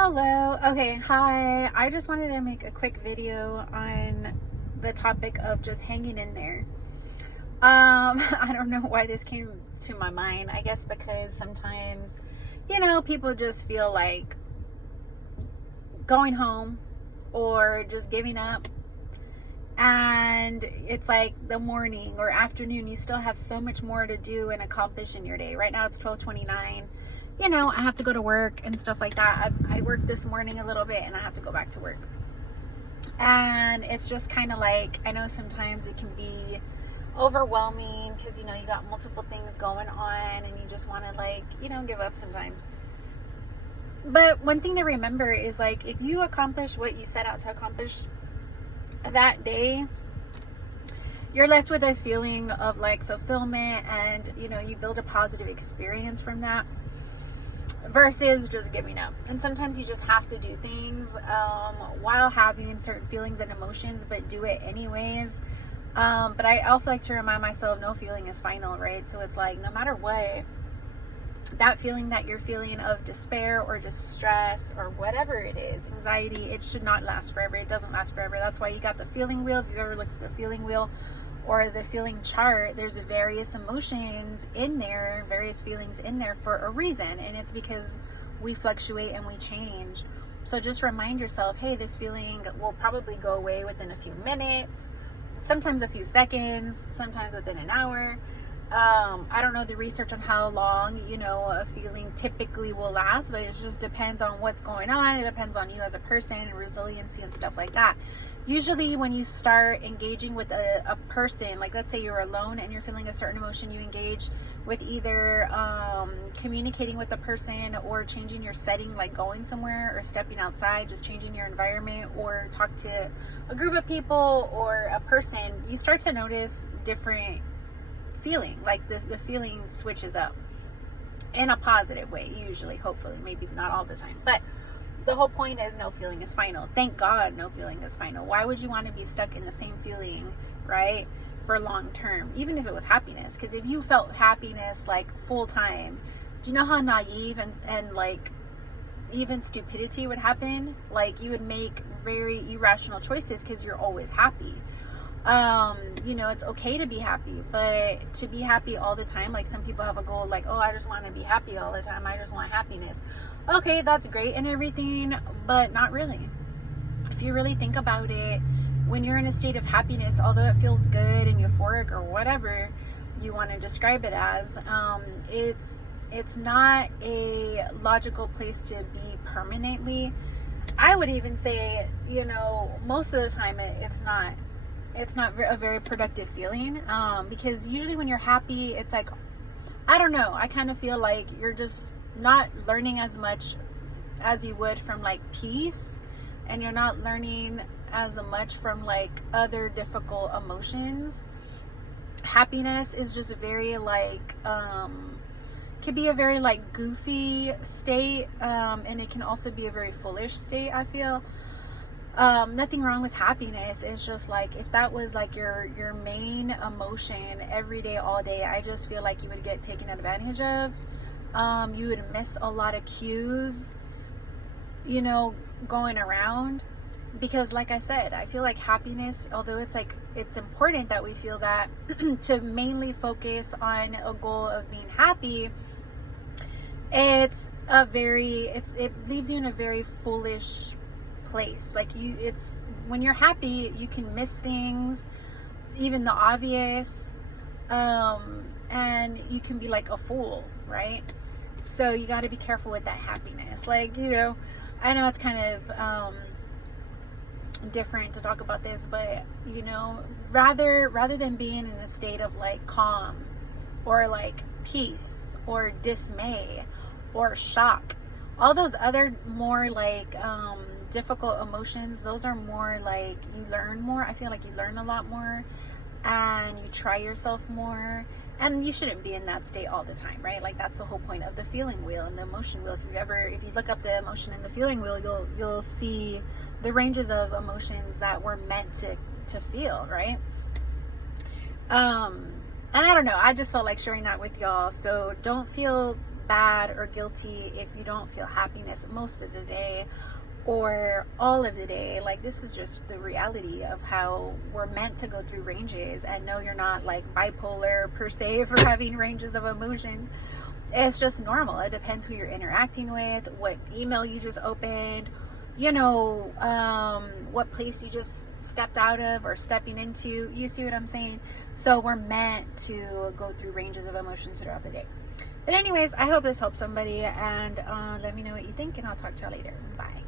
Hello. Okay, hi. I just wanted to make a quick video on the topic of just hanging in there. I don't know why this came to my mind. I guess because sometimes, people just feel like going home or just giving up. And it's like the morning or afternoon, you still have so much more to do and accomplish in your day. Right now it's 12:29. I have to go to work and stuff like that. I worked this morning a little bit and I have to go back to work. And it's just kind of like, I know sometimes it can be overwhelming because, you got multiple things going on and you just want to give up sometimes. But one thing to remember is like, if you accomplish what you set out to accomplish that day, you're left with a feeling of like fulfillment and, you build a positive experience from that. Versus just giving up. And sometimes you just have to do things while having certain feelings and emotions, but do it anyways. But I also like to remind myself no feeling is final, right? So it's like no matter what, that feeling that you're feeling of despair or just stress or whatever it is, anxiety, it should not last forever. It doesn't last forever. That's why you got the feeling wheel. If you've ever looked at the feeling wheel or the feeling chart, there's various emotions in there, various feelings in there for a reason. And it's because we fluctuate and we change. So just remind yourself, hey, this feeling will probably go away within a few minutes, sometimes a few seconds, sometimes within an hour. I don't know the research on how long, a feeling typically will last, but it just depends on what's going on. It depends on you as a person, resiliency and stuff like that. Usually when you start engaging with a person, like let's say you're alone and you're feeling a certain emotion, you engage with either communicating with the person or changing your setting, like going somewhere or stepping outside, just changing your environment, or talk to a group of people or a person, you start to notice different feeling, like the feeling switches up in a positive way, usually, hopefully, maybe not all the time, but the whole point is no feeling is final. Thank God no feeling is final. Why would you want to be stuck in the same feeling, right, for long term, even if it was happiness? Because if you felt happiness like full time, do you know how naive and like even stupidity would happen? Like you would make very irrational choices because you're always happy. It's okay to be happy, but to be happy all the time, like some people have a goal like, oh, I just want to be happy all the time, I just want happiness. Okay, that's great and everything, but not really. If you really think about it, when you're in a state of happiness, although it feels good and euphoric or whatever you want to describe it as, it's not a logical place to be permanently. I would even say, most of the time it's not a very productive feeling, because usually when you're happy, it's like, I don't know, I kind of feel like you're just not learning as much as you would from like peace, and you're not learning as much from like other difficult emotions. Happiness is just very like could be a very like goofy state, and it can also be a very foolish state, I feel. Nothing wrong with happiness. It's just like, if that was like your main emotion every day, all day, I just feel like you would get taken advantage of. You would miss a lot of cues, going around. Because like I said, I feel like happiness, although it's important that we feel that, to mainly focus on a goal of being happy, it leaves you in a very foolish place. Like when you're happy, you can miss things, even the obvious, and you can be like a fool, right? So you got to be careful with that happiness. Like, I know it's kind of different to talk about this, but rather than being in a state of like calm or like peace or dismay or shock, all those other more like difficult emotions, those are more like you learn more. I feel like you learn a lot more and you try yourself more, and you shouldn't be in that state all the time, right? Like that's the whole point of the feeling wheel and the emotion wheel. If you look up the emotion in the feeling wheel, you'll see the ranges of emotions that we're meant to feel, right? And I don't know, I just felt like sharing that with y'all. So don't feel bad or guilty if you don't feel happiness most of the day or all of the day. Like, this is just the reality of how we're meant to go through ranges. And no, you're not like bipolar per se for having ranges of emotions. It's just normal. It depends who you're interacting with, what email you just opened, you know, what place you just stepped out of or stepping into. You see what I'm saying? So we're meant to go through ranges of emotions throughout the day. But anyways, I hope this helps somebody, and let me know what you think, and I'll talk to y'all later. Bye.